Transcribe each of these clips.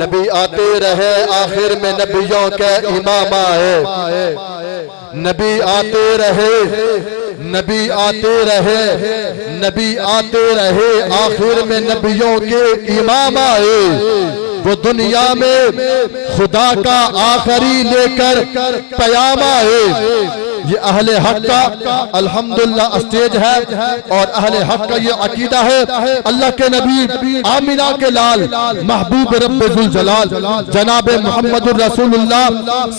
نبی آتے رہے آخر میں نبیوں کے امام آئے، نبی آتے رہے، نبی آتے رہے، نبی آتے رہے آخر میں نبیوں کے امام آئے، وہ دنیا میں خدا کا آخری لے کر پیام آئے۔ یہ اہل حق کا الحمدللہ اسٹیج ہے اور اہل حق کا یہ عقیدہ ہے۔ اللہ کے نبی آمینہ کے لال محبوب رب ذوالجلال جناب محمد الرسول اللہ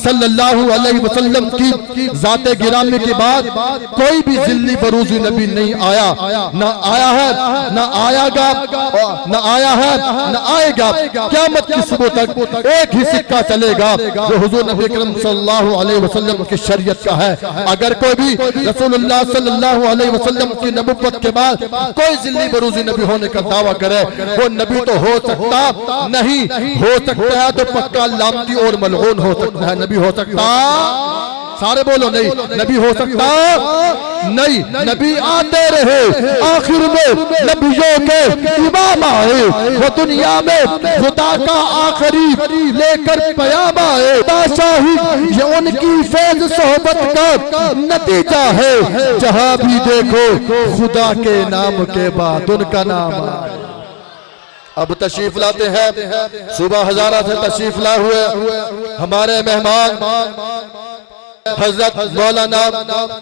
صلی اللہ علیہ وسلم کی ذات گرامی کے بعد کوئی بھی ذلی بروزی نبی نہیں آیا، نہ آیا ہے نہ آیا گا، نہ آیا ہے نہ آئے گا۔ قیامت کی صبح تک ایک ہی سکہ چلے گا جو حضور نبی کریم صلی اللہ علیہ وسلم کی شریعت کا ہے۔ اگر کوئی بھی رسول اللہ صلی اللہ علیہ وسلم کی نبوت کے بعد کوئی ذلی بروزی نبی ہونے کا دعویٰ کرے، وہ نبی تو ہو سکتا نہیں، ہو سکتا ہے تو پکا لامتی اور ملعون ہو سکتا ہے۔ نبی ہو سکتا، سارے بولو نہیں، نبی ہو سکتا نہیں۔ نبی آتے رہے آخر میں نبیوں کے امام آئے، وہ دنیا میں خدا کا آخری لے کر پیام آئے۔ بادشاہی یہ ان کی فیض صحبت کا نتیجہ ہے، جہاں بھی دیکھو خدا کے نام کے بعد ان کا نام آئے۔ اب تشریف لاتے ہیں، صبح ہزارہ سے تشریف لائے ہوئے ہمارے مہمان حضرت مولانا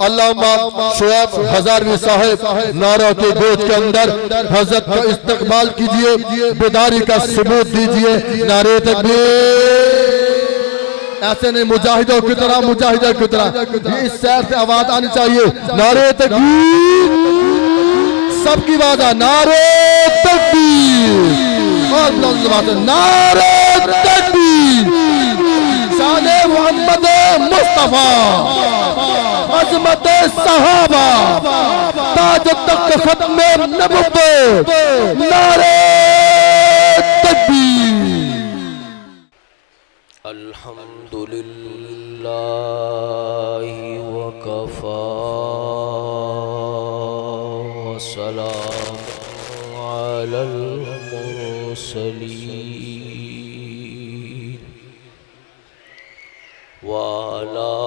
علامہ شعیب ہزاروی صاحب، نعرہ کے گوش کے اندر حضرت کا استقبال کیجئے، بیداری کا ثبوت دیجئے۔ نعرہ تکبیر، ایسے نہیں مجاہدوں کی طرح، مجاہدوں کی طرح یہ اس سیر سے آواز آنی چاہیے۔ نعرہ تکبیر، سب کی آواز آ، نعرہ تکبیر، اور نعرہ تکبیر، شان محمد مصطفیٰ، عظمت صحابہ، تاج تخت ختم نبوت، نعرہ تکبیر۔ الحمدللہ وکفا وسلام علی المرسلین وعلى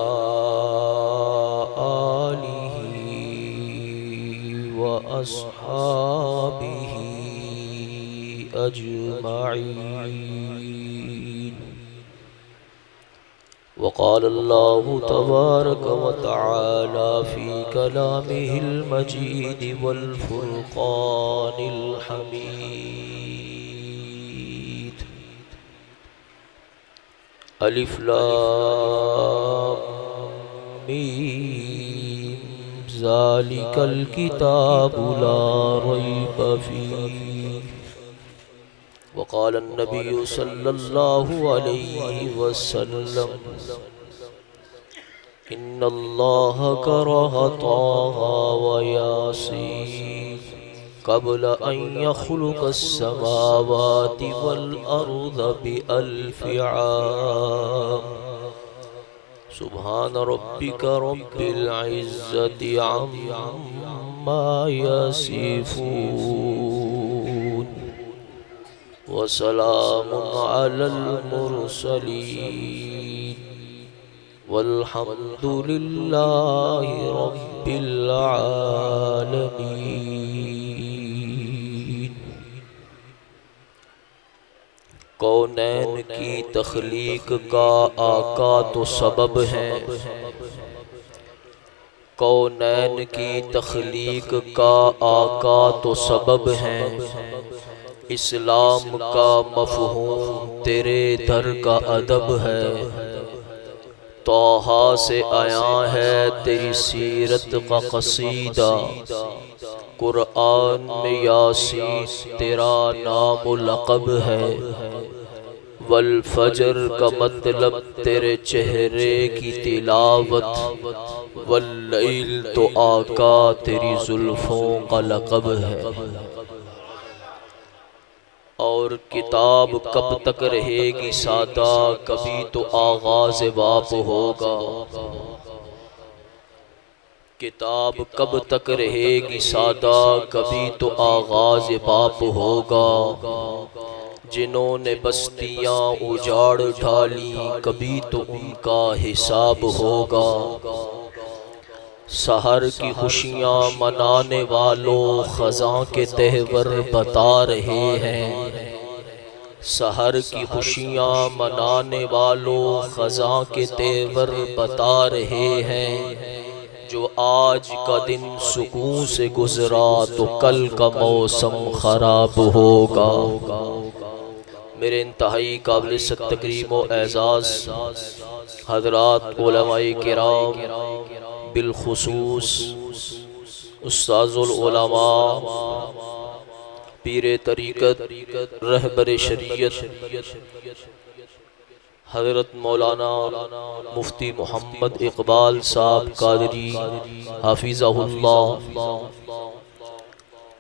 آله وأصحابه أجمعين۔ وقال الله تبارك وتعالى في كلامه المجيد والفرقان الحميد: الف لام میم ذالک الکتاب لا ریب فیہ۔ وقال النبی صلی اللہ علیہ وسلم: ان اللہ کرہ طٰہٰ و یاسین قبل ان يخلق السماوات والارض بألف عام۔ سبحان ربك رب العزة عما يصفون وسلام على المرسلين والحمد لله رب العالمين۔ کونین کی تخلیق کا آقا تو سبب ہے، کونین کی تخلیق کا آقا تو سبب ہے، اسلام کا مفہوم تیرے در کا ادب ہے، طٰہٰ سے آیا ہے تیری سیرت کا قصیدہ، قرآن میں یاسین تیرا نام و لقب ہے، والفجر کا مطلب تیرے چہرے کی تلاوت، واللیل تو آقا تیری زلفوں کا لقب ہے۔ اور کتاب کب تک رہے گی سادہ، کبھی تو آغاز باپ ہوگا۔ کتاب کب تک رہے گی سادہ، کبھی تو آغاز باپ ہوگا۔ جنہوں نے بستیاں اجاڑ ڈالی کبھی تو ان کا حساب ہوگا۔ سحر کی خوشیاں منانے والوں خزاں کے تہور بتا رہے ہیں۔ سحر کی خوشیاں منانے والوں خزاں کے تیور بتا رہے ہیں۔ جو آج کا دن سکون سے گزرا تو کل کا موسم خراب ہوگا۔ میرے انتہائی قابل تکریم و اعزاز حضرات علماء کرام، بالخصوص استاذ العلماء، پیر طریقت، رہبر شریعت حضرت مولانا مفتی محمد اقبال صاحب قادری حافظہ اللہ،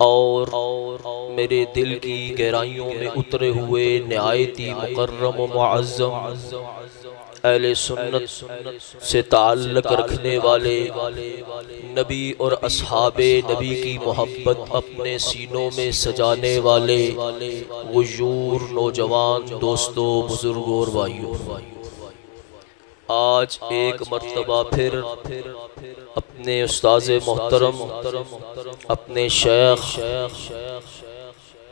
اور میرے دل کی گہرائیوں میں اترے ہوئے نہایت ہی مکرم و معظم اہل سنت سے تعلق رکھنے والے، نبی اور اصحاب نبی کی محبت اپنے سینوں میں سجانے والے غیور نوجوان دوستوں، بزرگوں اور بھائیوں، آج ایک مرتبہ پھر اپنے استاذ محترم، اپنے شیخ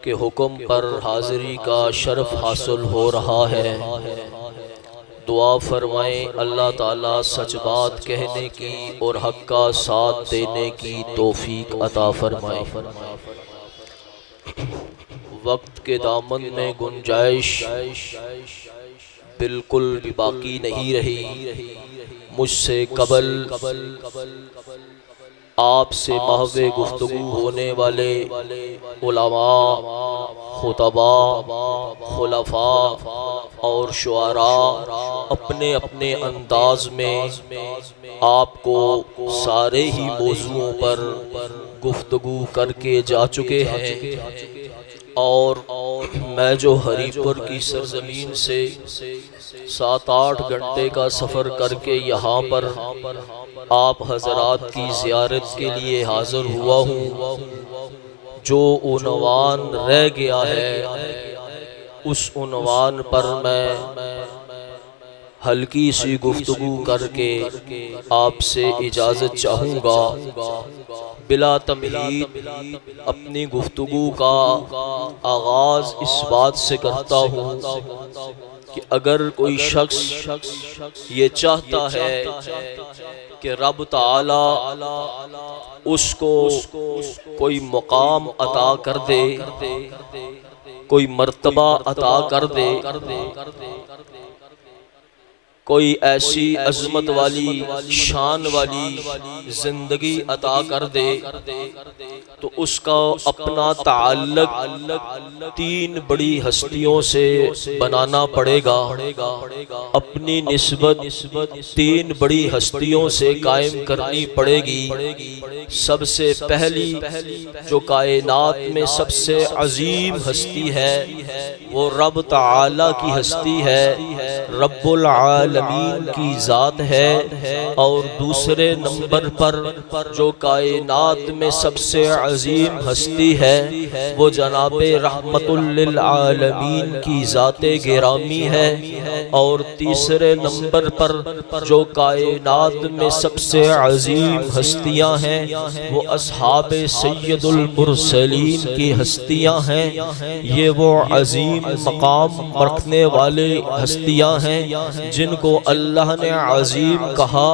کے حکم پر حاضری کا شرف حاصل ہو رہا ہے۔ دعا فرمائیں اللہ تعالیٰ سچ بات کہنے کی اور حق کا ساتھ دینے کی توفیق عطا فرمائے۔ وقت کے دامن میں گنجائش بالکل بھی باقی نہیں رہی۔ مجھ سے قبل آپ سے محو گفتگو ہونے والے علماء، خطباء، خلفاء اور شعراء اپنے اپنے انداز میں آپ کو سارے ہی موضوعوں پر گفتگو کر کے جا چکے ہیں، اور میں جو ہری پور کی سرزمین سے 7-8 گھنٹے کا سفر کر کے یہاں پر آپ حضرات کی زیارت کے لیے حاضر ہوا ہوں، جو عنوان رہ گیا ہے اس عنوان پر میں ہلکی سی گفتگو کر کے آپ سے اجازت چاہوں گا۔ بلا تمہید اپنی گفتگو کا آغاز اس بات سے کرتا ہوں کہ اگر کوئی شخص یہ چاہتا ہے کہ رب تعالی اس کو کوئی مقام عطا کر دے، کوئی مرتبہ عطا کر دے، کوئی ایسی عظمت والی شان والی زندگی عطا کر دے، تو اس کا اپنا تعلق 3 بڑی ہستیوں سے بنانا پڑے گا، اپنی نسبت 3 بڑی ہستیوں سے قائم کرنی پڑے گی۔ سب سے پہلی جو کائنات میں سب سے عظیم ہستی ہے وہ رب تعالی کی ہستی ہے، رب العالمین کی ذات ہے، اور دوسرے نمبر پر جو کائنات میں سب سے عظیم ہستی ہے وہ جناب رحمت للعالمین کی ذات گرامی ہے، اور تیسرے نمبر پر جو کائنات میں سب سے عظیم ہستیاں ہیں وہ اصحاب سید المرسلین کی ہستیاں ہیں۔ یہ وہ عظیم مقام رکھنے والے ہستیاں ہیں جن کو اللہ نے عظیم کہا،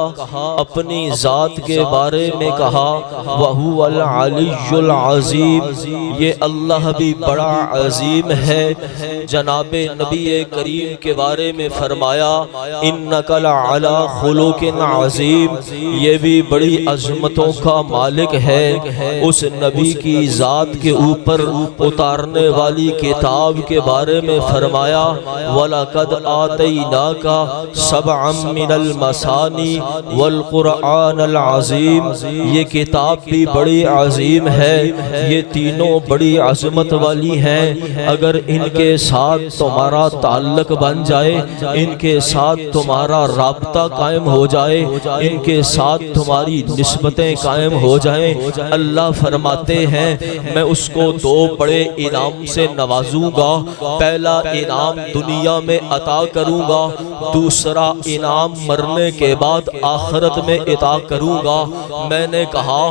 اپنی ذات کے بارے میں کہا وَهُوَ الْعَلِيُّ الْعَظِيمُ، یہ اللہ بھی بڑا عظیم ہے۔ جناب نبی کریم کے بارے میں فرمایا إِنَّكَ لَعَلَىٰ خُلُقٍ عَظِيمٍ، یہ بھی بڑی عظمتوں کا مالک ہے۔ اس نبی کی ذات کے اوپر اتارنے والی کتاب کے بارے میں فرمایا وَلَقَدْ آتَيْنَاكَ سبعا من المثانی والقرآن العظیم، یہ کتاب بھی بڑی عظیم ہے، یہ تینوں بڑی عظمت والی ہیں۔ اگر ان کے ساتھ تمہارا تعلق بن جائے، ان کے ساتھ تمہارا رابطہ قائم ہو جائے، ان کے ساتھ تمہاری نسبتیں قائم ہو جائیں، اللہ فرماتے ہیں میں اس کو دو بڑے انعام سے نوازوں گا۔ پہلا انعام دنیا میں عطا کروں گا، دوسرا انعام مرنے کے بعد آخرت میں عطا کروں گا۔ میں نے کہا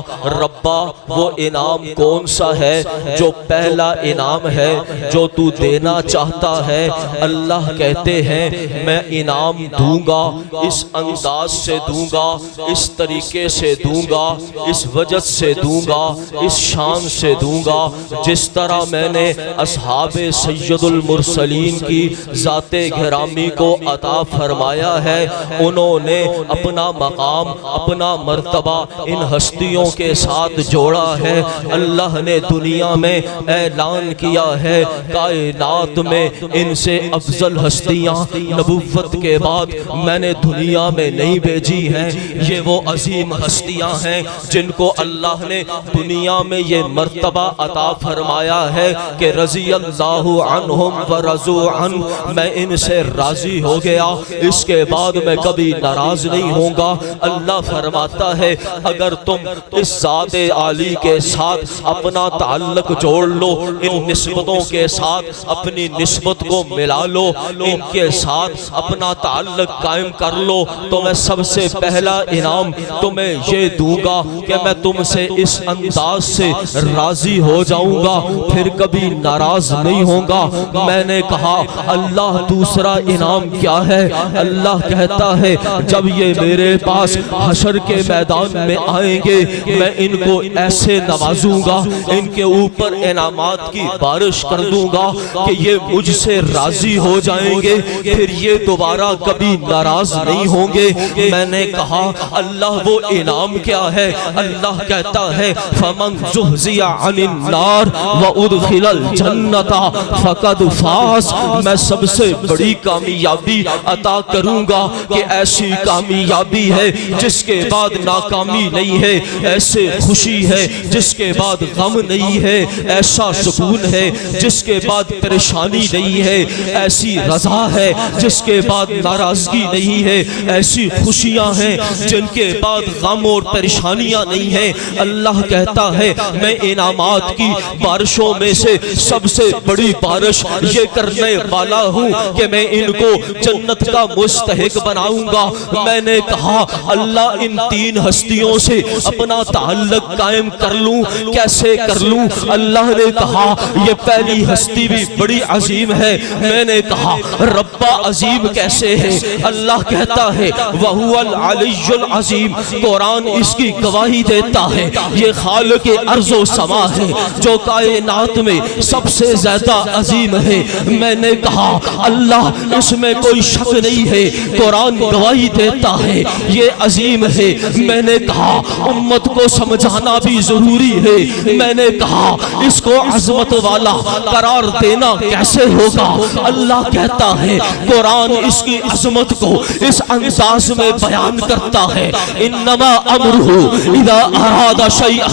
ربا وہ انعام کون سا ہے جو پہلا انعام ہے جو تو دینا چاہتا ہے؟ اللہ کہتے ہیں میں انعام دوں گا، اس انداز سے دوں گا، اس طریقے سے دوں گا، اس وجہ سے دوں گا، اس شان سے دوں گا جس طرح میں نے اصحاب سید المرسلین کی ذات گرامی کو عطا فرمایا ہے۔ انہوں نے اپنا مقام، اپنا مرتبہ ان ہستیوں کے ساتھ جوڑا ہے۔ اللہ نے دنیا میں اعلان کیا ہے کائنات میں ان سے افضل ہستیاں نبوت کے بعد میں نے دنیا میں نہیں بھیجی ہیں۔ یہ وہ عظیم ہستیاں ہیں جن کو اللہ نے دنیا میں یہ مرتبہ عطا فرمایا ہے کہ رضی اللہ عنہم ورضوا عنہ، میں ان سے راضی ہو گیا، اس کے بعد میں کبھی ناراض نہیں ہوں گا۔ اللہ فرماتا ہے اگر تم اس ذات عالی کے ساتھ اپنا تعلق جوڑ لو، ان نسبتوں کے ساتھ اپنی نسبت کو ملا لو، ان کے ساتھ اپنا تعلق قائم کر لو، تو میں سب سے پہلا انعام تمہیں یہ دوں گا کہ میں تم سے اس انداز سے راضی ہو جاؤں گا، پھر کبھی ناراض نہیں ہوں گا۔ میں نے کہا اللہ دوسرا انعام کیا ہے؟ اللہ کہتا ہے جب یہ میرے پاس حشر کے میدان میں آئیں گے میں ان کو ایسے نوازوں گا، ان کے اوپر انعامات کی بارش کر دوں گا کہ یہ مجھ سے راضی ہو جائیں گے، پھر یہ دوبارہ کبھی ناراض نہیں ہوں گے۔ میں نے کہا اللہ وہ انعام کیا ہے؟ اللہ کہتا ہے فَمَنْ زُحْزِحَ عَنِ النَّارِ وَأُدْخِلَ الْجَنَّةَ فَقَدْ فَازَ، میں سب سے بڑی کامیابی عطا کروں گا کہ ایسی کامیابی ہے جس کے بعد ناکامی نہیں ہے، ایسے خوشی ہے جس کے بعد غم نہیں ہے، ایسا سکون ہے جس کے بعد پریشانی نہیں ہے، ایسی رضا ہے جس کے بعد ناراضگی نہیں ہے، ایسی خوشیاں ہیں جن کے بعد غم اور پریشانیاں نہیں ہیں۔ اللہ کہتا ہے میں انعامات کی بارشوں میں سے سب سے بڑی بارش یہ کرنے والا ہوں کہ میں ان کو جنت کا مستحق بناؤں گا۔ میں نے کہا اللہ ان تین ہستیوں سے اپنا تعلق قائم کر لوں، کیسے کر لوں؟ اللہ نے کہا یہ پہلی ہستی بھی بڑی عظیم ہے۔ میں نے کہا ربا عظیم کیسے ہے؟ اللہ کہتا ہے وَهُوَ الْعَلِيُّ الْعَظِيمُ، قرآن اس کی گواہی دیتا ہے یہ خالق ارض و سما ہے جو کائنات میں سب سے زیادہ عظیم ہے۔ میں نے کہا اللہ اس میں کوئی شک نہیں ہے، قرآن گواہی دیتا ہے یہ عظیم ہے۔ میں نے کہا امت کو سمجھانا بھی ضروری ہے۔ میں نے کہا اس کو عظمت والا قرار دینا کیسے ہوگا؟ اللہ کہتا ہے قرآن اس کی عظمت کو اس انداز میں بیان کرتا ہے انما امرہ اذا اراد شیئا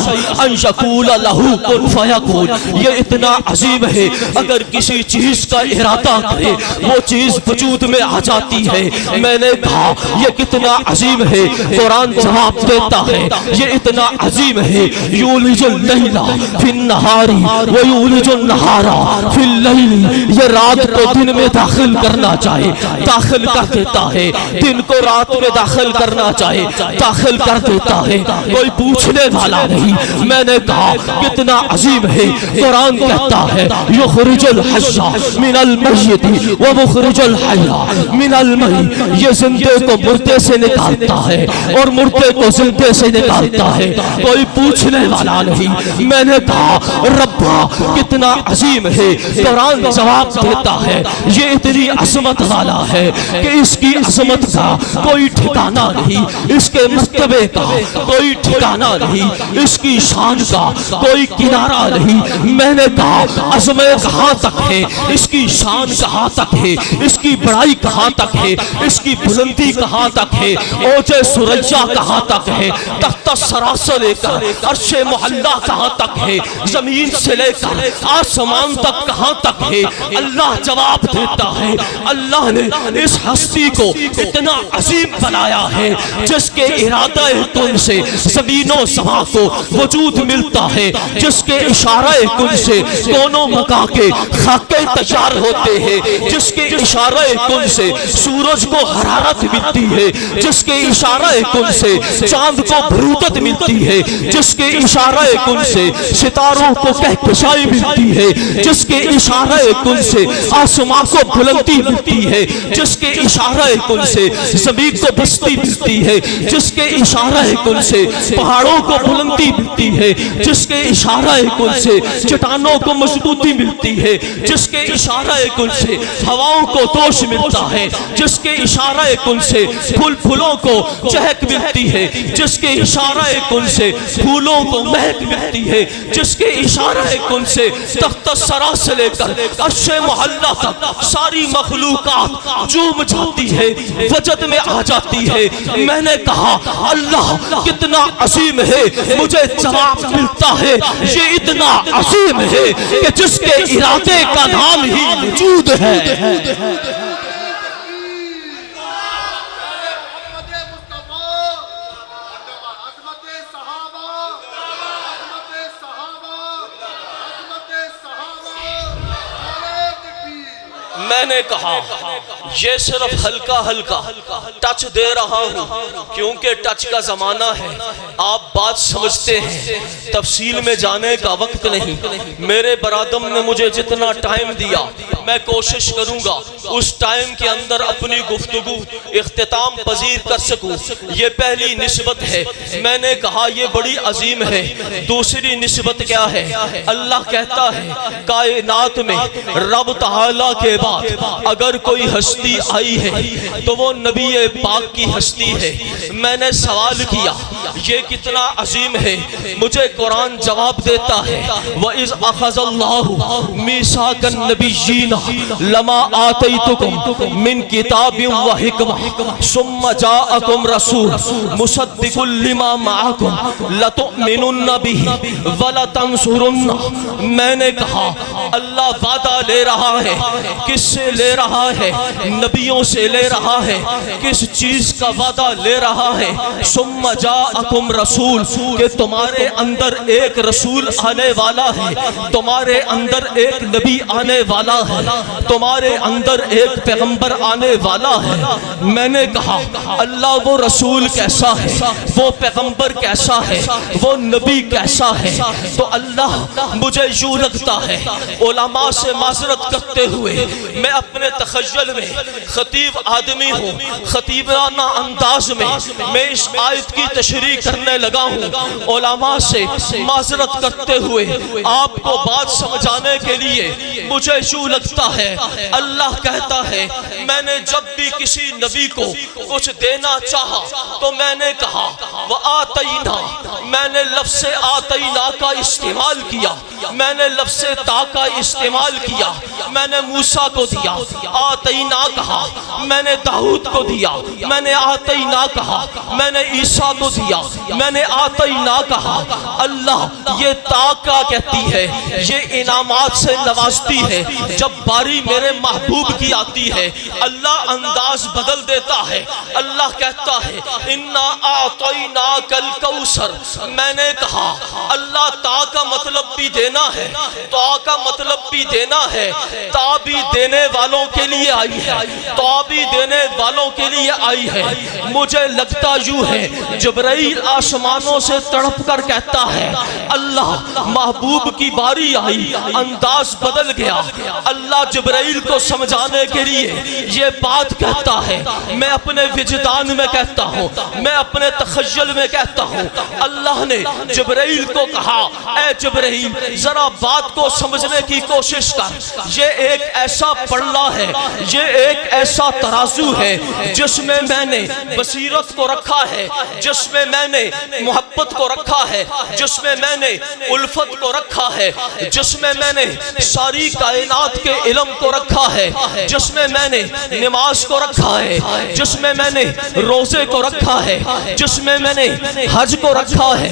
ان یقول لہ کن فیکون، یہ اتنا عظیم ہے اگر کسی چیز کا ارادہ کرے وہ چیز وجود میں آ جاتی ہے۔ میں نے کہا یہ کتنا عظیم ہے؟ قرآن جواب دیتا ہے یہ اتنا عظیم ہے یولج اللیل فی النہار ویولج النہار فی اللیل، یہ رات کو دن میں داخل کرنا چاہے داخل کر دیتا ہے، دن کو رات میں داخل کرنا چاہے داخل کر دیتا ہے، کوئی پوچھنے والا نہیں۔ میں نے کہا کتنا عظیم ہے؟ قرآن کہتا ہے یخرج الحی من المیت ومخرج الحی من المیت، یہ زندے کو مردے سے نکالتا ہے اور مردے کو زندے سے نکالتا ہے، کوئی پوچھنے والا نہیں۔ میں نے کہا ربا کتنا عظیم ہے؟ قرآن جواب دیتا ہے یہ اتنی عظمت والا ہے کہ اس کی عظمت کا کوئی ٹھکانہ نہیں، اس کے مرتبے کا کوئی ٹھکانہ نہیں، اس کی شان کا کوئی کنارہ نہیں۔ میں نے کہا عظمت کہاں تک ہے، اس کی شان کہاں تک ہے، اس کی بڑائی کہاں تک ہے؟ ہے، اس کی بلندی کہاں تک ہے، اوج سریا کہاں تک ہے، تخت سرا سے لے کر عرش محلہ کہاں تک ہے، زمین سے لے کر آسمان تک کہاں تک ہے، اللہ جواب دیتا ہے۔ اللہ نے اس ہستی کو اتنا عظیم بنایا ہے جس کے ارادہ کن سے زمین و سما کو وجود ملتا ہے، جس کے اشارہ کن سے کونوں مکا کے خاکے تیار ہوتے ہیں، جس کے اشارہ کن سے سورج کو حرارت ملتی ہے، جس کے اشارہ کن سے چاند کو بروتت ملتی ہے، جس کے اشارہ کن سے ستاروں کو کہکشائی ملتی ہے، جس کے اشارہ کن سے آسمان کو بلندی ملتی ہے، جس کے اشارہ کن سے زمین کو بستی ملتی ہے، جس کے اشارہ کن سے پہاڑوں کو بلندی ملتی ہے، جس کے اشارہ کن سے چٹانوں کو مضبوطی ملتی ہے، جس کے اشارہ کن سے ہواؤں کو دوش ملتا ہے، جس کے اشارہ کن سے پھولوں کو چہک ملتی ہے، جس کے اشارہ کن سے پھولوں کو مہک ملتی ہے، جس کے اشارہ کن سے تخت سرا سے لے کر عرش محلہ تک ساری مخلوقات جھوم جاتی ہے، وجد میں آ جاتی ہے۔ میں نے کہا اللہ کتنا عظیم ہے، مجھے جواب ملتا ہے یہ اتنا عظیم ہے کہ جس کے ارادے کا نام ہی وجود ہے۔ میں نے کہا یہ صرف ہلکا ہلکا ٹچ دے رہا ہوں کیونکہ ٹچ کا زمانہ ہے، آپ بات سمجھتے ہیں، تفصیل میں جانے کا وقت نہیں۔ میرے برادم نے مجھے جتنا ٹائم دیا میں کوشش کروں گا اس ٹائم کے اندر اپنی گفتگو اختتام پذیر کر سکوں۔ یہ پہلی نسبت ہے، میں نے کہا یہ بڑی عظیم ہے۔ دوسری نسبت کیا ہے؟ اللہ کہتا ہے کائنات میں رب تعالیٰ کے بعد اگر کوئی ہستی آئی ہے تو وہ نبی پاک کی ہستی ہے۔ میں نے سوال کیا یہ کتنا عظیم ہے، مجھے قرآن جواب دیتا ہے وَإِذْ أَخَذَ اللَّهُ مِيثَاقَ النَّبِيِّينَ لَمَا آتَيْتُكُم مِّن كِتَابٍ وَحِكْمَةٍ ثُمَّ جَاءَكُمْ رَسُولٌ مُصَدِّقٌ لِّمَا مَعَكُمْ لَتُؤْمِنُنَّ بِهِ وَلَتَنصُرُنَّهُ۔ میں نے کہا اللہ وعدہ لے رہا ہے، کس سے لے رہا ہے؟ نبیوں سے لے رہا ہے۔ کس چیز کا وعدہ لے رہا ہے؟ ثم جاءکم رسول، کہ تمہارے اندر ایک رسول آنے والا ہے، تمہارے اندر ایک نبی آنے والا ہے، تمہارے اندر ایک پیغمبر آنے والا ہے۔ میں نے کہا اللہ وہ رسول کیسا ہے، وہ پیغمبر کیسا ہے، وہ نبی کیسا ہے؟ تو اللہ مجھے یوں لگتا ہے علماء سے معذرت کرتے ہوئے میں اپنے تخیل میں خطیب آدمی ہوں، خطیبانہ انداز میں میں اس آیت کی تشریح کرنے لگا ہوں۔ علماء سے معذرت کرتے ہوئے آپ کو بات سمجھانے کے لیے مجھے یوں لگتا ہے اللہ کہتا ہے میں نے جب بھی کسی نبی کو کچھ دینا چاہا تو میں نے کہا وَآتَيْنَا، میں نے لفظ آتَيْنَا کا استعمال کیا، میں نے لفظ تا کا استعمال کیا۔ میں نے موسیٰ کو دیا آتینا کہا، میں نے داؤد کو دیا، میں نے آتینا کہا، میں نے عیسیٰ کو دیا، میں نے آتینا کہا۔ اللہ یہ تاکہ کہتی ہے، یہ انعامات سے نوازتی ہے۔ جب باری میرے محبوب کی آتی ہے اللہ انداز بدل دیتا ہے۔ اللہ کہتا ہے انا اعطیناک الکوثر۔ میں نے کہا اللہ تا کا مطلب بھی دینا ہے، تا کا مطلب بھی دینا ہے، تا بھی دینے والوں کے لیے آئی ہے، تا بھی دینے والوں کے لیے آئی ہے۔ مجھے لگتا یوں ہے جبرائیل آسمانوں سے تڑپ کر کہتا ہے اللہ محبوب کی باری آئی، انداز بدل گیا۔ اللہ جبرائیل کو سمجھانے کے لیے یہ بات کہتا ہے، میں اپنے وجدان میں کہتا ہوں، میں اپنے تخیل شل میں کہتا ہوں اللہ نے جبرائیل کو کہا اے جبرائیل ذرا بات کو سمجھنے کی کوشش کر، یہ ایک ایسا پلڑا ہے، یہ ایک ایسا ترازو ہے جس میں میں نے بصیرت کو رکھا ہے، جس میں میں نے محبت کو رکھا ہے، جس میں میں نے الفت کو رکھا ہے، جس میں میں نے ساری کائنات کے علم کو رکھا ہے، جس میں میں نے نماز کو رکھا ہے، جس میں میں نے روزے کو رکھا ہے، جس میں میں نے حج کو رکھا ہے،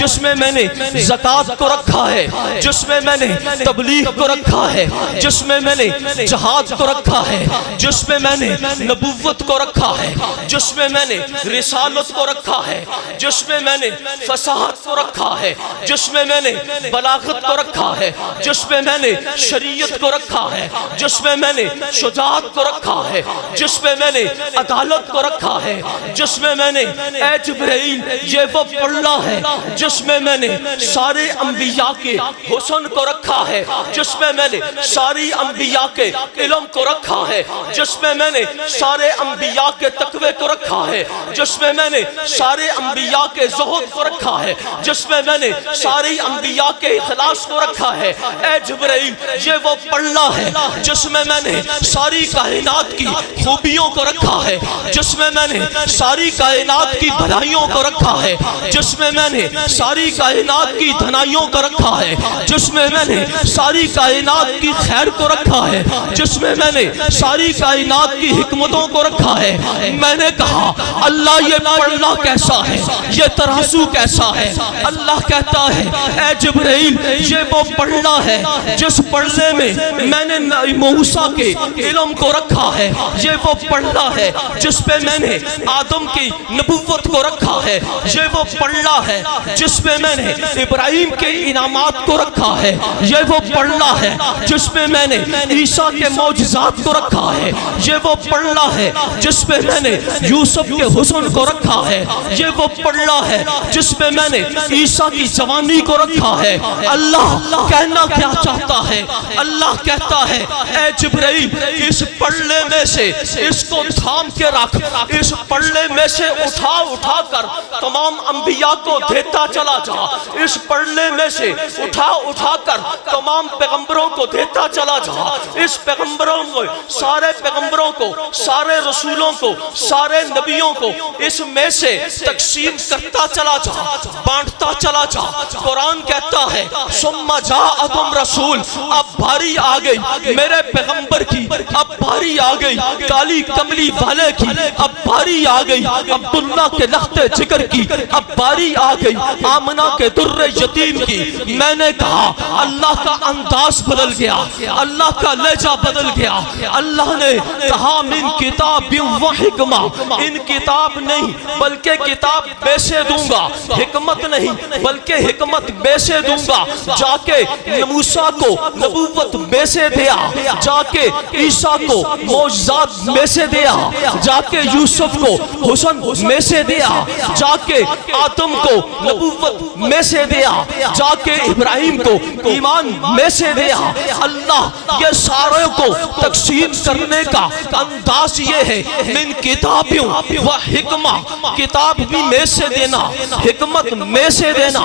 جس میں میں نے زکوٰۃ کو رکھا ہے، جس میں میں نے تبلیغ کو رکھا ہے، جس میں میں نے جہاد کو رکھا ہے، جس میں میں نے نبوت کو رکھا ہے، جس میں میں نے رسالت کو رکھا ہے، جس میں میں نے فصاحت کو رکھا ہے، جس میں میں نے بلاغت کو رکھا ہے، جس میں میں نے شریعت کو رکھا ہے، جس میں میں نے شجاعت کو رکھا ہے، جس میں میں نے عدالت کو رکھا ہے، جس میں میں نے اے جبرائیل یہ وہ پلڑا ہے جس میں میں نے سارے انبیاء کے حسن کو رکھا ہے، جس میں میں نے ساری انبیاء کے علم کو رکھا ہے، جس میں میں نے سارے انبیاء کے تقوی کو رکھا ہے، جس میں میں نے سارے انبیاء کے زہد کو رکھا ہے، جس میں میں نے ساری انبیاء کے اخلاص کو رکھا ہے۔ اے جبرائیل یہ وہ پلڑا ہے جس میں میں نے ساری کائنات کی خوبیوں کو رکھا ہے، جس میں میں نے ساری کائنات کی بھلائیوں کو رکھا ہے، جس میں میں نے ساری کائنات کی دھنائیوں کو رکھا ہے، جس میں میں نے ساری کائنات کی خیر کو رکھا ہے، جس میں میں نے ساری کائنات کی حکمتوں کو رکھا ہے۔ میں نے کہا اللہ یہ پلڑا کیسا ہے، یہ ترازو کیسا ہے؟ اللہ کہتا ہے اے جبرائیل یہ وہ پلڑا ہے جس پلڑے میں نے موسیٰ کے علم کو رکھا ہے، یہ وہ پلڑا ہے جس پہ میں نے آدم کی نبوت کو رکھا ہے، یہ وہ پلڑا ہے جس پہ میں نے ابراہیم کے انعامات کو رکھا ہے، یہ وہ پلڑا ہے جس پہ میں نے عیسیٰ کے معجزات کو رکھا ہے، یہ وہ پلڑا ہے جس پہ میں نے یوسف کے حسن کو رکھا ہے، یہ وہ پلڑا ہے جس پہ میں نے عیسیٰ کی جوانی کو رکھا ہے۔ اللہ کہنا کیا چاہتا ہے؟ اللہ کہتا ہے اے جبرائیل اس پلڑے میں سے اس کو تھام کے رکھ، اس پلڑے میں سے اٹھا کر تمام انبیاء کو دیتا چلا جا، اس پلڑے میں سے اٹھا کر تمام پیغمبروں کو دیتا چلا جا، اس پیغمبروں کو سارے پیغمبروں کو سارے رسولوں کو سارے نبیوں کو اس میں سے تقسیم کرتا چلا جا، بانٹتا چلا جا۔ قرآن کہتا ہے ثم جاءکم رسول، اب بھاری آ گئی میرے پیغمبر کی، اب بھاری آ گئی کالی کملی والے کی، اب بھاری آ گئی عبداللہ کے لخت جگر کی، اب باری آ گئی آمنہ کے در یتیم کی۔ میں نے کہا اللہ کا انداز بدل گیا، اللہ کا لہجہ بدل گیا۔ اللہ نے کہا من کتاب و حکمہ، ان کتاب نہیں بلکہ کتاب بے سے دوں گا، حکمت نہیں بلکہ حکمت بے سے دوں گا۔ جا کے موسیٰ کو نبوت بے سے دیا، جا کے عیسیٰ کو معجزات میں سے دیا، جا کے یوسف کو حسن میں سے دیا، جا کے آدم کو نبوت میں سے دیا، جا کے ابراہیم کو ایمان میں سے دیا۔ اللہ یہ سارے کو تقسیم کرنے کا انداز یہ ہے من کتابوں و حکمہ، کتاب بھی میں سے دینا، حکمت میں سے دینا۔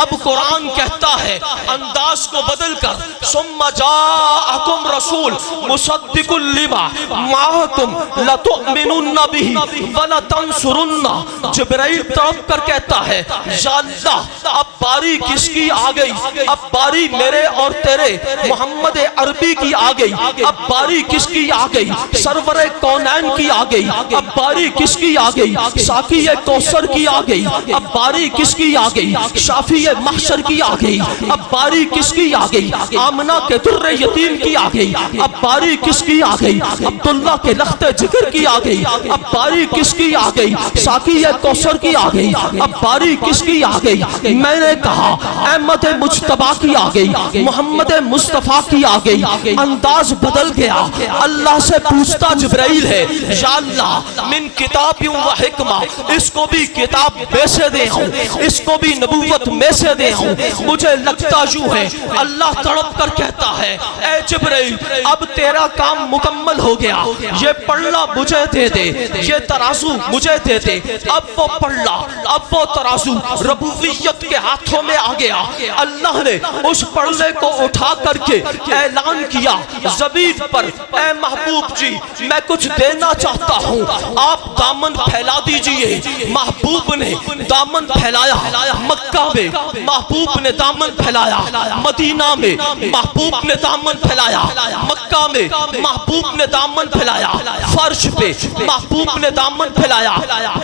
اب قرآن کہتا ہے انداز کو بدل کر ثم جاءکم رسول مصدق لما معکم لتؤمنن به ولتنصرن۔ جبرائیل تڑپ کر کہتا ہے یا اللہ اب باری کس کی آ گئی؟ اب باری میرے اور تیرے محمد عربی کی آ گئی، اب باری کس کی آ گئی؟ سرور کونین کی آ گئی، اب باری کس کی آ گئی؟ ساقی کوثر کی آ گئی، اب باری کس کی آ گئی؟ شافی محشر کی آ گئی، اب باری کس کی آ گئی؟ آمنہ کے در یتیم کی آ گئی، اب باری کس کی آ گئی؟ عبداللہ کے لخت جگر کی آ گئی، اب باری کس کی آ گئی؟ ساقی کوثر کی آ گئی، اب باری کس کی آ گئی؟ میں نے کہا احمد مجتبیٰ کی آ گئی، محمد مصطفیٰ کی آ گئی۔ انداز بدل گیا۔ اللہ سے پوچھتا جبرائیل ہے یا اللہ من کتاب و حکمہ، اس کو بھی کتاب میں سے دے ہوں، اس کو بھی نبوت میں سے دے ہوں۔ مجھے لگتا یوں ہے اللہ تڑپ کر کہتا ہے اے جبرائیل اب تیرا کام مکمل ہو گیا، یہ پلڑا مجھے دے دے، یہ ترازو مجھے دے دے۔ اب وہ پلڑا، اب وہ ترازو ربوبیت کے ہاتھوں میں آ گیا۔ اللہ نے اس پلڑے کو اٹھا کر کے اعلان کیا زمین پر، اے محبوب جی میں کچھ دینا چاہتا ہوں، آپ دامن پھیلا دیجئے۔ محبوب نے دامن پھیلایا، مکہ میں محبوب نے دامن پھیلایا، مدینہ میں محبوب نے دامن پھیلایا، مکہ میں محبوب نے دامن پھیلایا، فرش پہ محبوب نے دامن پھیلایا،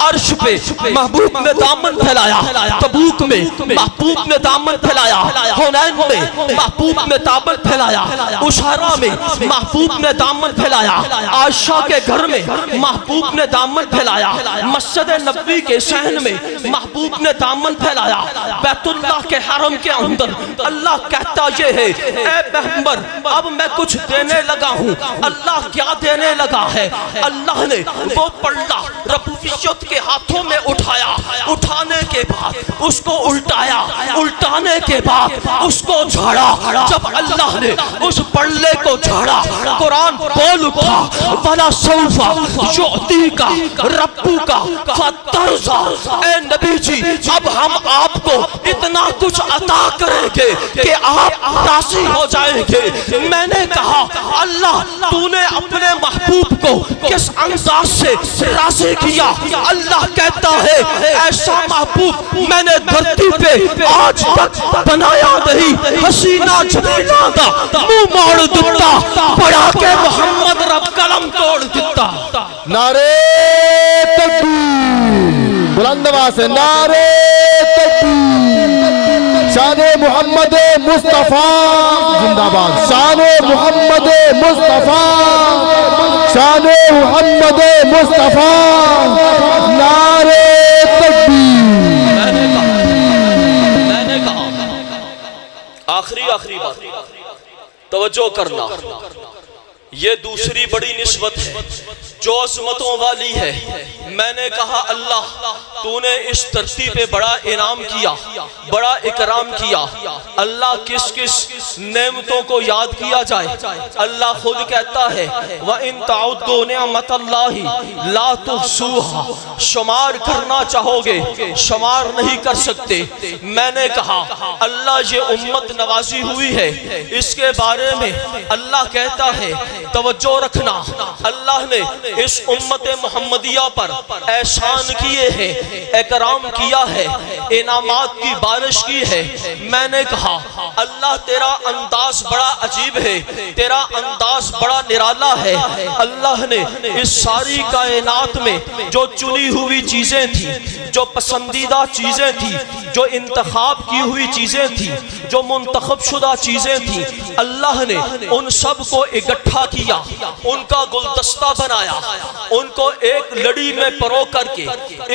عرش پہ محبوب نے دامن پھیلایا، تبوک میں محبوب نے دامن پھیلایا، حنین میں محبوب نے دامن پھیلایا، اشارہ میں محبوب نے دامن پھیلایا، عائشہ کے گھر میں محبوب نے دامن پھیلایا، مسجد نبوی کے صحن میں محبوب نے دامن پھیلایا، بیت اللہ کے حرم کے اندر اللہ کہتا یہ ہے اے پیغمبر اب میں کچھ دینے لگا ہوں۔ اللہ کیا دینے لگا ہے؟ اللہ نے وہ پلڑا ربوبیت کے ہاتھوں میں اٹھایا، اٹھانے کے بعد اس کو الٹایا، الٹانے کے بعد اس کو جھاڑا۔ جب اللہ نے اس پلڑے کو جھاڑا قرآن بول اٹھا وَلَا سَوْفَ يُعْطِيكَ رَبُّكَ فَتَرْضَىٰ۔ اے نبی جی اب ہم آپ کو اتنا کچھ عطا کریں گے کہ آپ راضی ہو جائیں گے۔ میں نے کہا اللہ تو نے اپنے محبوب کو کس انداز سے راضی کیا؟ اللہ کہتا ہے ایسا محبوب میں نے دھرتی پہ آج تک بنایا نہیں۔ حسینہ جمیلہ دا منہ موڑ دیتا، پڑھا کے محمد رب قلم توڑ دیتا۔ نعرے تکبیر، بلند آواز سے نعرے تکبیر۔ شان محمد مصطفیٰ زندہ باد، شان محمد مصطفیٰ، شان محمد مصطفیٰ، نعرے تکبیر۔ میں نے کہا آخری بات توجہ کرنا، یہ دوسری بڑی نسبت ہے جو عظمتوں والی ہے۔ میں نے کہا اللہ تو نے اس دھرتی پہ بڑا انعام کیا، بڑا اکرام کیا۔ اللہ کس کس نعمتوں کو یاد کیا جائے؟ اللہ خود کہتا ہے وَإِن تَعُدُّوا نِعْمَتَ اللَّهِ لَا تُحْصُوهَا، شمار کرنا چاہو گے شمار نہیں کر سکتے۔ میں نے کہا اللہ یہ امت نوازی ہوئی ہے، اس کے بارے میں اللہ کہتا ہے توجہ رکھنا، اللہ نے اس امت محمدیہ پر احسان کیے ہیں، اکرام کیا ہے، انعامات کی بارش کی ہے۔ میں نے کہا اللہ تیرا انداز بڑا عجیب ہے، تیرا انداز بڑا نرالا ہے۔ اللہ نے اس ساری کائنات میں جو چنی ہوئی چیزیں تھیں، جو پسندیدہ چیزیں تھیں، جو انتخاب کی ہوئی چیزیں تھیں، جو منتخب شدہ چیزیں تھیں، اللہ نے ان سب کو اکٹھا کیا، ان کا گلدستہ بنایا، ان کو ایک لڑی میں پرو کر کے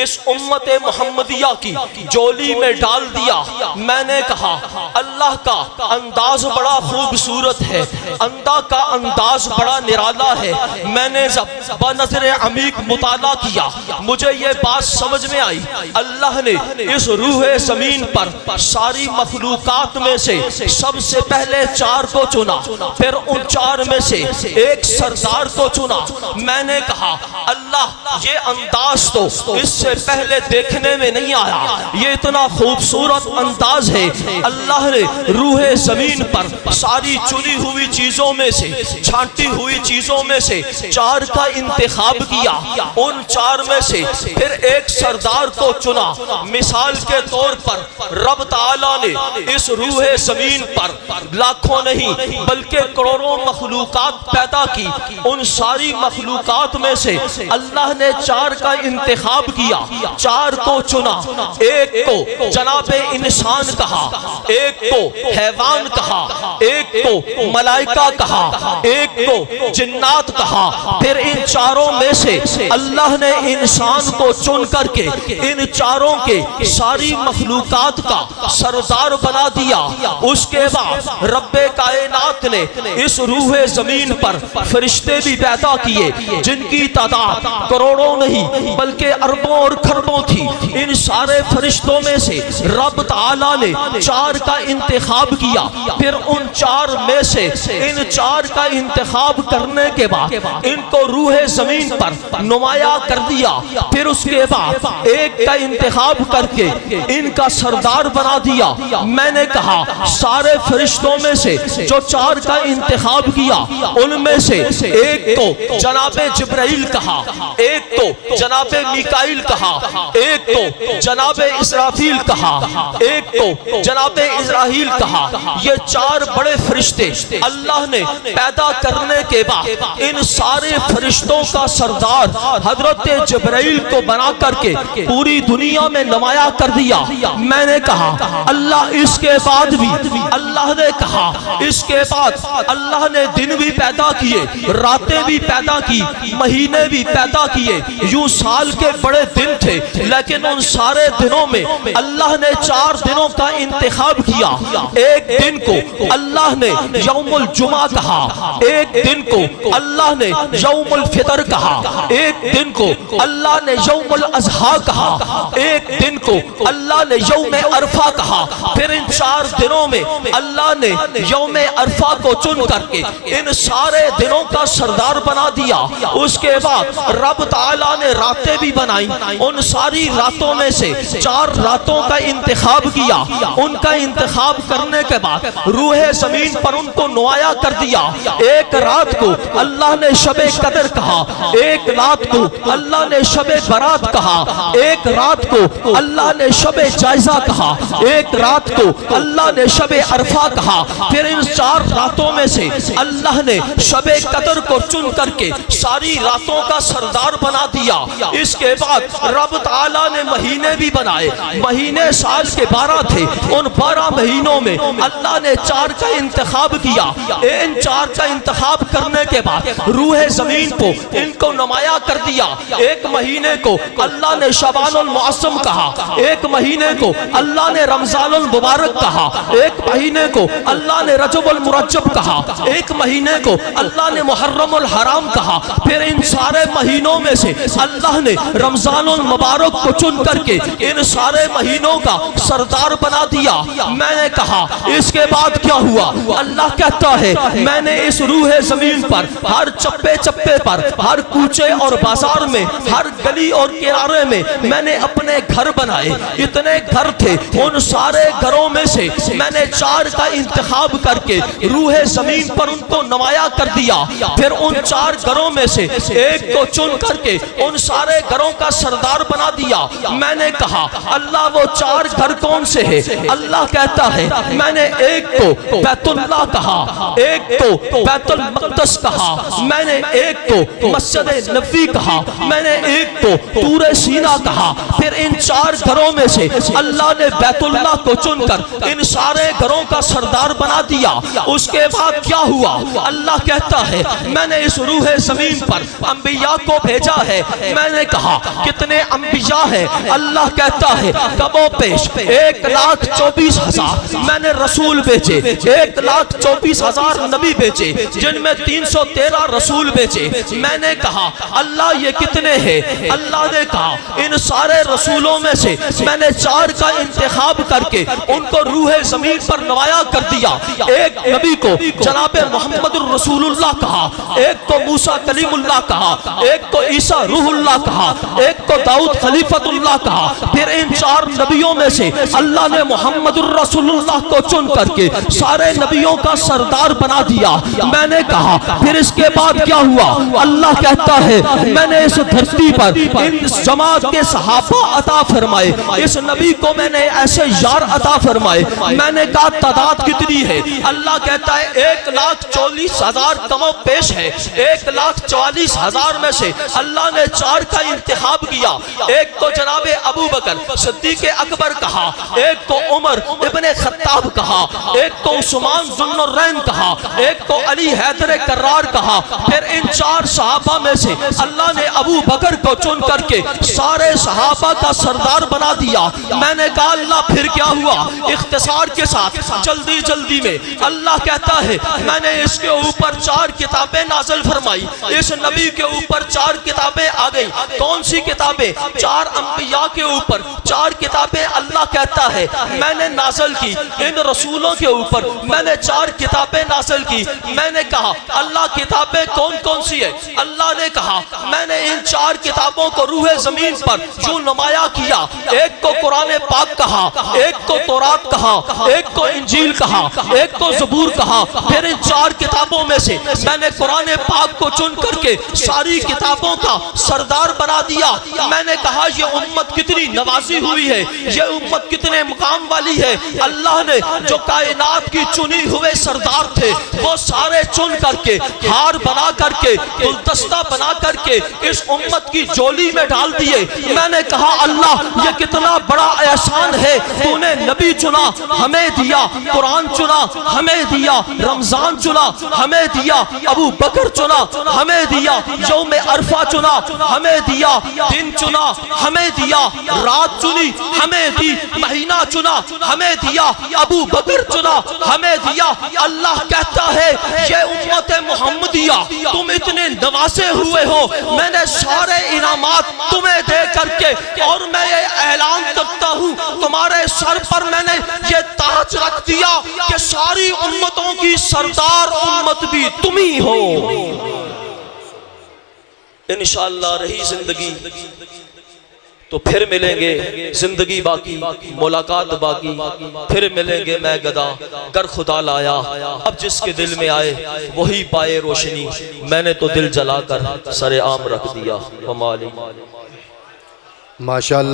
اس امت محمدیہ کی جولی میں ڈال دیا۔ میں نے کہا اللہ کا انداز بڑا خوبصورت ہے، اللہ کا انداز بڑا نرالا ہے۔ میں نے جب بنظر عمیق مطالعہ کیا مجھے یہ بات سمجھ میں آئی، اللہ نے اس روح زمین پر ساری مخلوقات میں سے سب سے پہلے 4 کو چنا، پھر ان 4 میں سے ایک سردار کو چنا۔ میں نے کہا اللہ یہ انداز تو اس سے پہلے دیکھنے میں نہیں آیا، یہ اتنا خوبصورت انداز ہے۔ اللہ نے روح زمین پر ساری چنی ہوئی چیزوں میں سے، چھانٹی ہوئی چیزوں میں سے 4 کا انتخاب کیا، ان 4 میں سے پھر ایک سردار کو چنا۔ مثال کے طور پر رب تعالیٰ نے اس روح زمین پر لاکھوں نہیں بلکہ کروڑوں مخلوقات پیدا کی، ان ساری مخلوقات میں سے اللہ نے 4 کا انتخاب کیا، 4 کو چنا، ایک کو جناب انسان کہا، ایک کو حیوان کہا، ایک کو ملائکہ کہا، ایک کو جنات کہا۔ پھر ان 4 میں سے اللہ نے انسان کو چن کر کے ان 4 کے ساری مخلوقات کا سردار بنا دیا۔ اس کے بعد رب کائنات نے اس روح زمین پر فرشتے بھی پیدا کیے جن کی تعداد تعداد کروڑوں نہیں بلکہ اربوں اور کھربوں تھی۔ ان سارے فرشتوں میں سے رب تعالیٰ نے 4 کا انتخاب کیا، پھر ان 4 میں سے ان 4 کا انتخاب کرنے کے بعد ان کو روح زمین پر نمایاں کر دیا، پھر اس کے بعد ایک کا انتخاب کر کے ان کا سردار بنا دیا۔ میں نے کہا سارے فرشتوں میں سے جو 4 کا انتخاب کیا ان میں سے ایک کو جناب جبرائیل کہا، ایک کو جناب میکائیل کہا، ایک کو جناب اسرافیل کہا، ایک کو جناب اسرائیل کہا۔ یہ 4 بڑے فرشتے اللہ نے پیدا کرنے کے بعد ان سارے فرشتوں کا سردار حضرت جبرائیل کو بنا کر کے پوری دنیا میں نمایاں کر دیا۔ میں نے کہا اللہ اس کے بعد بھی اللہ نے کہا اس کے بعد اللہ نے دن بھی پیدا کیے، راتیں بھی پیدا کی، مہینے بھی پیدا کیے۔ یوں سال کے بڑے دن تھے لیکن ان سارے دنوں میں اللہ نے 4 دنوں کا انتخاب کیا۔ ایک دن کو اللہ نے یوم الجمعہ کہا، ایک دن کو اللہ نے یوم الفطر کہا، ایک دن کو اللہ نے یوم الاضحیٰ کہا، ایک دن کو اللہ نے یوم عرفہ کہا۔ پھر ان 4 دنوں میں اللہ نے یوم عرفہ کو چن کر کے ان سارے دنوں کا سردار بنا دیا۔ اس کے بعد رب تعالیٰ نے راتیں بھی بنائی، ان ساری راتوں میں سے 4 راتوں کا انتخاب کیا۔ ان کا انتخاب کرنے کے بعد روح زمین پر ان کو نمایاں کر دیا۔ ایک رات کو اللہ نے شب قدر کہا، ایک رات کو اللہ نے شب برات کہا، ایک رات کو اللہ نے شب جائزہ کہا، ایک رات کو اللہ نے شب عرفہ کہا۔ پھر ان 4 راتوں میں سے اللہ نے شب قدر کو چن کر کے ساری راتوں کا سردار بنا دیا۔ اس کے بعد رب تعالیٰ نے مہینے بھی بنائے، مہینے سال کے 12 تھے، ان 12 مہینوں میں اللہ نے 4 کا انتخاب کیا۔ ان 4 کا انتخاب کرنے کے بعد روح زمین کو ان کو نمایاں کر دیا۔ ایک مہینے کو اللہ نے شعبان المعظم کہا، ایک مہینے کو اللہ نے رمضان المبارک کہا، ایک مہینے کو اللہ نے رجب المرجب کہا، ایک مہینے کو اللہ نے محرم الحرام کہا۔ پھر ان سارے مہینوں میں سے اللہ نے رمضان المبارک کو چن کر کے ان سارے مہینوں کا سردار بنا دیا۔ میں نے کہا اس کے بعد کیا ہوا؟ اللہ کہتا ہے میں نے اس روح زمین پر ہر چپے چپے پر، ہر کوچے اور بازار میں، ہر گلی اور کنارے میں میں نے اپنے گھر بنائے۔ اتنے گھر تھے، ان سارے گھروں میں سے میں نے 4 کا انتخاب کر کے روح زمین پر ان کو نمایاں کر دیا۔ پھر ان 4 گھروں میں سے ایک کو چن کر کے ان سارے گھروں کا سردار بنا دیا۔ میں نے کہا اللہ وہ 4 گھر کون سے ہیں؟ اللہ کہتا ہے میں نے ایک کو بیت اللہ کہا، ایک کو بیت المقدس کہا، میں نے ایک کو مسجد نبوی کہا، میں نے ایک کو طور سینا کہا۔ پھر ان 4 گھروں میں سے اللہ نے بیت اللہ کو چن کر ان سارے گھروں کا سردار بنا دیا۔ اس کے بعد کیا ہوا؟ اللہ کہتا ہے میں نے اس روح زمین پر انبیاء کو بھیجا ہے۔ میں نے کہا کتنے انبیاء ہیں؟ اللہ کہتا ہے کم و بیش 1,24,000 میں نے رسول بھیجے، 1,24,000 نبی بھیجے، جن میں 313 رسول بھیجے۔ میں نے کہا اللہ یہ کتنے ہیں؟ اللہ نے کہا ان سارے رسولوں میں سے میں نے 4 کا انتخاب کر کے ان کو روح زمین پر نمایاں کر دیا۔ ایک نبی کو جناب محمد الرسول اللہ کہا، ایک کو موسیٰ کلیم اللہ کہا، ایک کو عیسیٰ روح اللہ کہا، ایک کو داؤد خلیفت اللہ کہا۔ پھر ان 4 نبیوں میں سے اللہ نے محمد الرسول اللہ کو چن کر کے سارے نبیوں کا سردار بنا دیا۔ میں نے کہا پھر اس کے بعد کیا ہوا؟ اللہ کہتا ہے میں نے اس دھرتی پر ان جماعت کے صحابہ عطا فرمائے، اس نبی کو میں نے ایسے یار عطا فرمائے۔ میں نے کہا تعداد کتنی ہے؟ اللہ کہتا ہے 1,40,000 کم و بیش ہے۔ 1,40,000 میں سے اللہ نے 4 کا انتخاب کیا۔ ایک کو جناب ابو بکر صدیق اکبر کہا، ایک کو عمر ابن خطاب کہا، ایک کو عثمان ذو النورین کہا، ایک کو علی حیدر کرار کہا۔ پھر ان 4 صحابہ میں سے اللہ نے ابو بکر کو چن کر کے سارے صحابہ کا سردار بنا دیا۔ میں نے کہا اللہ پھر کیا ہوا؟ اختصار کے ساتھ جلدی جلدی میں اللہ کہتا ہے میں نے اس کے اوپر 4 کتابیں نازل فرمائی، اس نبی کے اوپر اوپر 4 کتابیں آ گئی. کون سی کتابیں؟ 4 انبیاء کے اوپر 4 کتابیں اللہ کہتا ہے میں نے نازل کی. ان رسولوں کے اوپر میں نے 4 کتابیں نازل کی. میں نے کہا اللہ کتابیں کون کون سی ہے؟ اللہ نے کہا میں نے ان 4 کتابوں کو روح زمین پر جو نمایاں کیا. ایک کو قرآن پاک کہا, ایک کو تورات کہا, ایک کو انجیل کہا, ایک کو زبور کہا. پھر ان 4 کتابوں میں سے میں نے قرآن پاک کو چن کر کے ساری کتابوں کا سردار بنا دیا. میں نے کہا یہ امت کتنی نوازی ہوئی ہے, یہ امت کتنے مقام والی ہے. اللہ نے جو کائنات کی چنی ہوئے سردار تھے وہ سارے چن کر کے ہار بنا کر کے گلدستہ بنا کر کے اس امت کی جولی میں ڈال دیے. میں نے کہا اللہ یہ کتنا بڑا احسان ہے, تو نے نبی چنا ہمیں دیا, قرآن چنا ہمیں دیا, رمضان چنا ہمیں دیا, ابو بکر چنا ہمیں دیا, یوم عرفہ چنا ہمیں دیا, دن چنا ہمیں دیا, رات چنی ہمیں دی, مہینہ چنا ہمیں دیا, ابو بکر چنا ہمیں دیا. اللہ کہتا ہے یہ امت محمدیہ تم اتنے نوازے ہوئے ہو, میں نے سارے انعامات تمہیں دے کر کے اور میں یہ اعلان کرتا ہوں تمہارے سر پر میں نے یہ تاج رکھ دیا کہ ساری امتوں کی سردار امت بھی تم ہی ہو. انشاءاللہ رہی زندگی تو پھر ملیں گے, زندگی باقی ملاقات باقی, پھر ملیں گے میں گدا گر خدا لایا. اب جس کے دل میں آئے وہی پائے روشنی, میں نے تو دل جلا کر سر عام رکھ دیا. ماشاءاللہ.